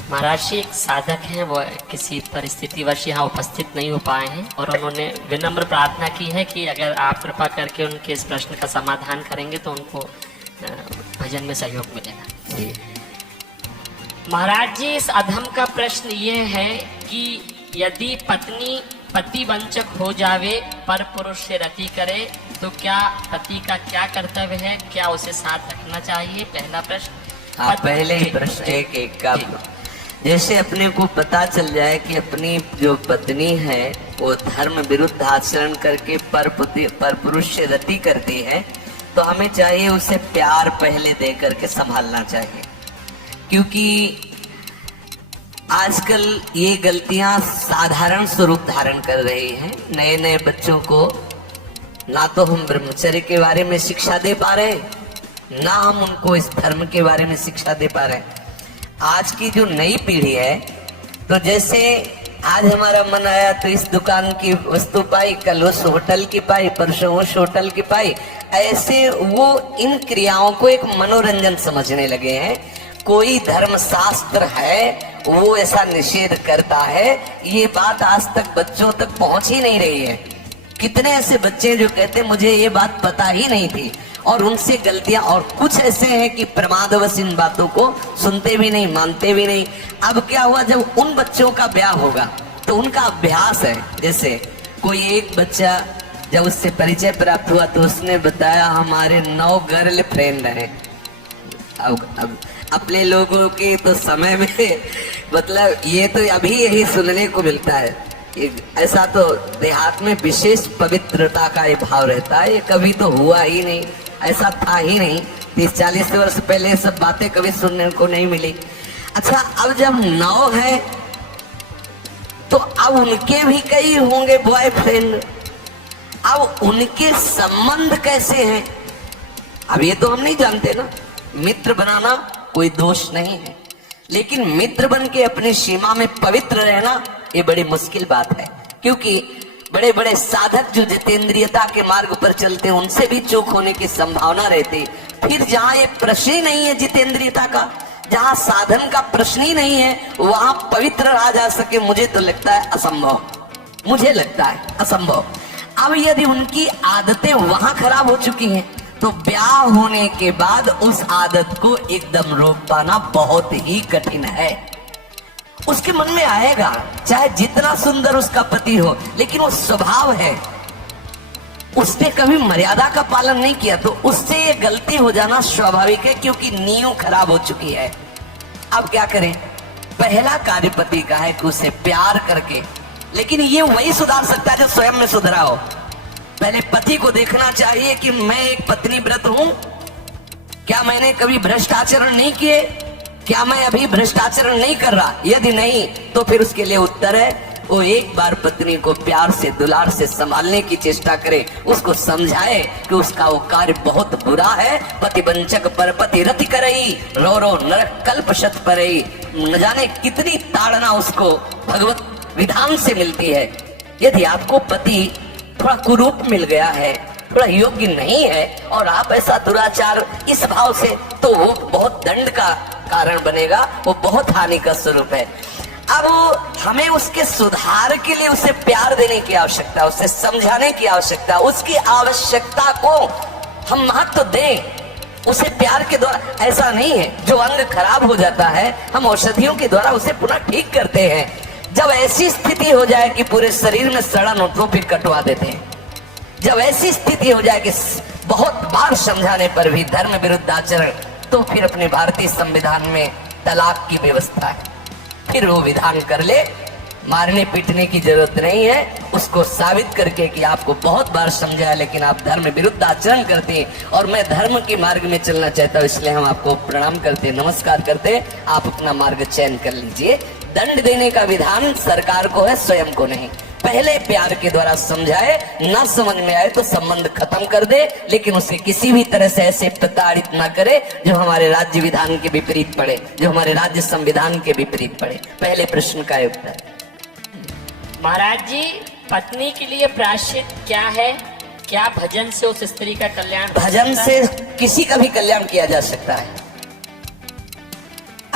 महाराज जी, एक साधक हैं, वो किसी परिस्थितिवश यहाँ उपस्थित नहीं हो पाए हैं और उन्होंने विनम्र प्रार्थना की है कि अगर आप कृपा करके उनके इस प्रश्न का समाधान करेंगे तो उनको भजन में सहयोग मिलेगा। जी महाराज जी, इस अधम का प्रश्न ये है कि यदि पत्नी पति वंचक हो जावे पर पुरुष से रति करे तो क्या पति का क्या कर्तव्य है, क्या उसे साथ रखना चाहिए? पहला प्रश्न। आप पहले ही प्रश्न एक का, जैसे अपने को पता चल जाए कि अपनी जो पत्नी है वो धर्म विरुद्ध आचरण करके पर पुरुष से रति करती है तो हमें चाहिए उसे प्यार पहले दे करके संभालना चाहिए। क्योंकि आजकल ये गलतियां साधारण स्वरूप धारण कर रही हैं। नए नए बच्चों को ना तो हम ब्रह्मचर्य के बारे में शिक्षा दे पा रहे, ना हम उनको इस धर्म के बारे में शिक्षा दे पा रहे। आज की जो नई पीढ़ी है, तो जैसे आज हमारा मन आया तो इस दुकान की वस्तु पाई, कल उस होटल की पाई, परसों उस होटल की पाई, ऐसे वो इन क्रियाओं को एक मनोरंजन समझने लगे हैं। कोई धर्म शास्त्र है वो ऐसा निषेध करता है, ये बात आज तक बच्चों तक पहुंच ही नहीं रही है। कितने ऐसे बच्चे जो कहते मुझे ये बात पता ही नहीं थी, और उनसे गलतियां, और कुछ ऐसे हैं कि प्रमादवश इन बातों को सुनते भी नहीं, मानते भी नहीं। अब क्या हुआ, जब उन बच्चों का ब्याह होगा तो उनका अभ्यास है। जैसे कोई एक बच्चा जब उससे परिचय प्राप्त हुआ तो उसने बताया हमारे 9 गर्ल फ्रेंड हैं। अब अपने लोगों की तो समय में मतलब ये तो अभी यही सुनने को मिलता है। ऐसा तो देहात में विशेष पवित्रता का ये भाव रहता है, ये कभी तो हुआ ही नहीं, ऐसा था ही नहीं। 30-40 वर्ष पहले सब बातें कभी सुनने को नहीं मिली। अच्छा, अब जब 9 है तो अब उनके भी कई होंगे बॉयफ्रेंड। अब उनके संबंध कैसे हैं, अब ये तो हम नहीं जानते ना। मित्र बनाना कोई दोष नहीं है, लेकिन मित्र बन के अपनी सीमा में पवित्र रहना ये बड़ी मुश्किल बात है। क्योंकि बड़े बड़े साधक जो जितेंद्रियता के मार्ग पर चलते हैं उनसे भी चूक होने की संभावना रहती। फिर जहाँ ये प्रश्न ही नहीं है जितेंद्रियता का, जहाँ साधन का प्रश्न ही नहीं है, वहां पवित्र रहा जा सके, मुझे तो लगता है असंभव, मुझे लगता है असंभव। अब यदि उनकी आदतें वहां खराब हो चुकी हैं तो ब्याह होने के बाद उस आदत को एकदम रोक पाना बहुत ही कठिन है। उसके मन में आएगा, चाहे जितना सुंदर उसका पति हो, लेकिन वो स्वभाव है, उसने कभी मर्यादा का पालन नहीं किया, तो उससे ये गलती हो जाना स्वाभाविक है, क्योंकि नींव खराब हो चुकी है। अब क्या करें? पहला कार्य पति का है कि उसे प्यार करके, लेकिन ये वही सुधार सकता है जो स्वयं में सुधरा हो। पहले पति को देखना चाहिए कि मैं एक पत्नी व्रत हूं, क्या मैंने कभी भ्रष्ट आचरण नहीं किए, क्या मैं अभी भ्रष्ट आचरण नहीं कर रहा? यदि नहीं तो फिर उसके लिए उत्तर है वो एक बार पत्नी को प्यार से दुलार से संभालने की चेष्टा करे, उसको समझाए कि उसका वो कार्य बहुत बुरा है। पति वंचक पर पति रति करई, रो रो नरक कल्प शत परई। न जाने कितनी ताड़ना उसको भगवत विधान से मिलती है। यदि आपको पति थोड़ा कुरूप मिल गया है, थोड़ा योग्य नहीं है, और आप ऐसा दुराचार इस भाव से, तो वो बहुत दंड का कारण बनेगा, वो बहुत हानि का स्वरूप है। अब हमें उसके सुधार के लिए उसे प्यार देने की आवश्यकता, उसे समझाने की आवश्यकता, उसकी आवश्यकता को हम महत्व दें। उसे प्यार के द्वारा, ऐसा नहीं है जो अंग खराब हो जाता है हम औषधियों के द्वारा उसे पुनः ठीक करते हैं। जब ऐसी स्थिति हो जाए कि पूरे शरीर में सड़न हो तो फिर कटवा देते हैं। जब ऐसी स्थिति हो जाए कि बहुत बार समझाने पर भी धर्म विरुद्ध आचरण, तो फिर अपने भारतीय संविधान में तलाक की व्यवस्था है, फिर वो विधान कर ले। मारने पीटने की जरूरत नहीं है, उसको साबित करके कि आपको बहुत बार समझाया लेकिन आप धर्म विरुद्ध आचरण करते हैं और मैं धर्म के मार्ग में चलना चाहता हूँ, इसलिए हम आपको प्रणाम करते, नमस्कार करते, आप अपना मार्ग चयन कर लीजिए। दंड देने का विधान सरकार को है, स्वयं को नहीं। पहले प्यार के द्वारा समझाए, ना समझ में आए तो संबंध खत्म कर दे, लेकिन उसे किसी भी तरह से ऐसे प्रताड़ित ना करे जो हमारे राज्य विधान के विपरीत पड़े, जो हमारे राज्य संविधान के विपरीत पड़े। पहले प्रश्न का उत्तर। महाराज जी, पत्नी के लिए प्रायश्चित क्या है? क्या भजन से उस स्त्री का कल्याण? भजन से किसी का भी कल्याण किया जा सकता है।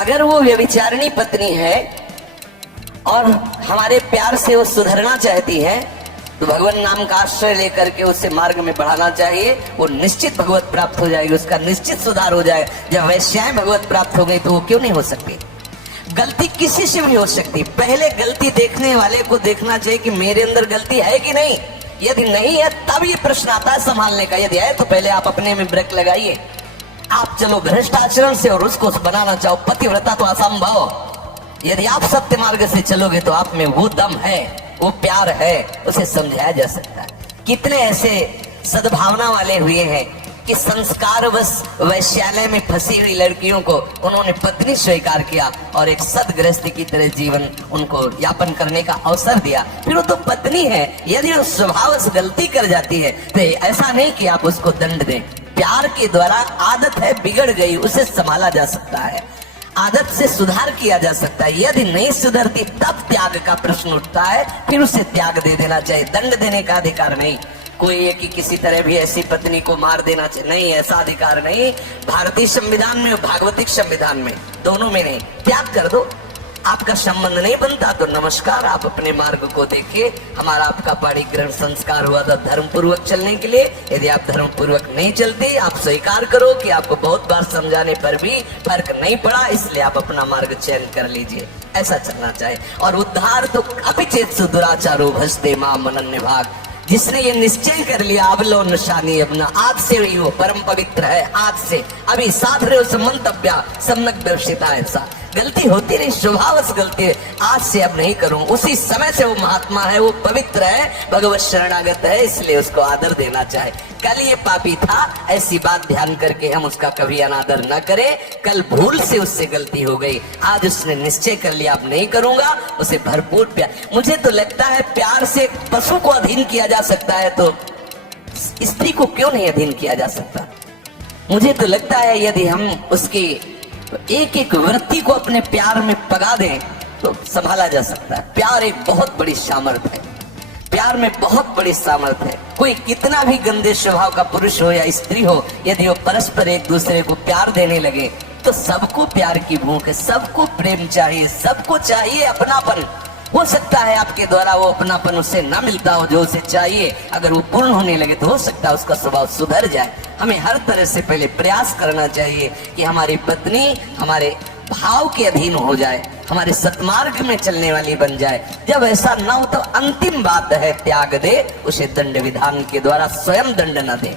अगर वो व्यभिचारिणी पत्नी है और हमारे प्यार से वो सुधरना चाहती है तो भगवान नाम का आश्रय लेकर के उसे मार्ग में बढ़ाना चाहिए। वो निश्चित भगवत प्राप्त हो जाएगी, उसका निश्चित सुधार हो जाए। जब वैश्याएं भगवत प्राप्त हो गई तो वो क्यों नहीं हो सकती? गलती किसी से भी हो सकती, पहले गलती देखने वाले को देखना चाहिए कि मेरे अंदर गलती है कि नहीं। यदि नहीं है तब ये प्रश्न आता है संभालने का, यदि है तो पहले आप अपने में ब्रेक लगाइए। आप चलो भ्रष्ट आचरण से और उसको बनाना चाहो पतिव्रता तो असंभव। यदि आप सत्य मार्ग से चलोगे तो आप में वो दम है, वो प्यार है, उसे समझाया जा सकता है। कितने ऐसे सद्भावना वाले हुए हैं कि संस्कार बस वैश्यालय में फंसी हुई लड़कियों को उन्होंने पत्नी स्वीकार किया और एक सदगृहस्थ की तरह जीवन उनको यापन करने का अवसर दिया। फिर वो तो पत्नी है, यदि वो स्वभाव से गलती कर जाती है तो ऐसा नहीं कि आप उसको दंड दें। प्यार के द्वारा आदत है बिगड़ गई, उसे संभाला जा सकता है, आदत से सुधार किया जा सकता है। यदि नहीं सुधरती तब त्याग का प्रश्न उठता है, फिर उसे त्याग दे देना चाहिए, दंड देने का अधिकार नहीं। कोई है कि किसी तरह भी ऐसी पत्नी को मार देना चाहिए, नहीं, ऐसा अधिकार नहीं। भारतीय संविधान में, भागवतिक संविधान में, दोनों में नहीं। त्याग कर दो, आपका संबंध नहीं बनता तो नमस्कार, आप अपने मार्ग को देखिए। हमारा आपका पाणिग्रहण संस्कार हुआ था धर्म पूर्वक चलने के लिए। यदि आप धर्म पूर्वक नहीं चलते, आप स्वीकार करो कि आपको बहुत बार समझाने पर भी फर्क नहीं पड़ा, इसलिए आप अपना मार्ग चयन कर लीजिए। ऐसा चलना चाहिए। और उद्धार तो अपिचेत दुराचारो भजते मां मनन्य भाग। जिसने ये निश्चय कर लिया अब लो निशानी अपना, आज से ही वो परम पवित्र है, आज से अभी साथ रहे उस मंतव्या सम्यक दर्शिता। ऐसा गलती होती नहीं, स्वभावश गलती है, आज से अब नहीं करूं। उसी समय से वो महात्मा है, वो पवित्र है, भगवत शरणागत है, इसलिए उसको आदर देना चाहे। कल ये पापी था, ऐसी बात ध्यान करके हम उसका कभी अनादर न करें। कल भूल से उससे गलती हो गई, आज उसने निश्चय कर लिया अब नहीं करूंगा, उसे भरपूर प्यार। मुझे तो लगता है प्यार से पशु को अधीन किया जा सकता है तो स्त्री को क्यों नहीं अधीन किया जा सकता? मुझे तो लगता है यदि हम उसकी एक एक वृत्ति को अपने प्यार में पगा दें तो संभाला जा सकता है। प्यार एक बहुत बड़ी सामर्थ्य है, प्यार में बहुत बड़ी सामर्थ्य है। कोई कितना भी गंदे स्वभाव का पुरुष हो या स्त्री हो, यदि वो परस्पर एक दूसरे को प्यार देने लगे तो सबको प्यार की भूख है, सबको प्रेम चाहिए, सबको चाहिए अपनापन। हो सकता है आपके द्वारा वो अपनापन उसे ना मिलता हो जो उसे चाहिए, अगर वो पूर्ण होने लगे तो हो सकता है उसका स्वभाव सुधर जाए। हमें हर तरह से पहले प्रयास करना चाहिए कि हमारी पत्नी हमारे भाव के अधीन हो जाए, हमारे सतमार्ग में चलने वाली बन जाए। जब ऐसा ना हो तो अंतिम बात है त्याग दे, उसे दंड विधान के द्वारा स्वयं दंड न दे।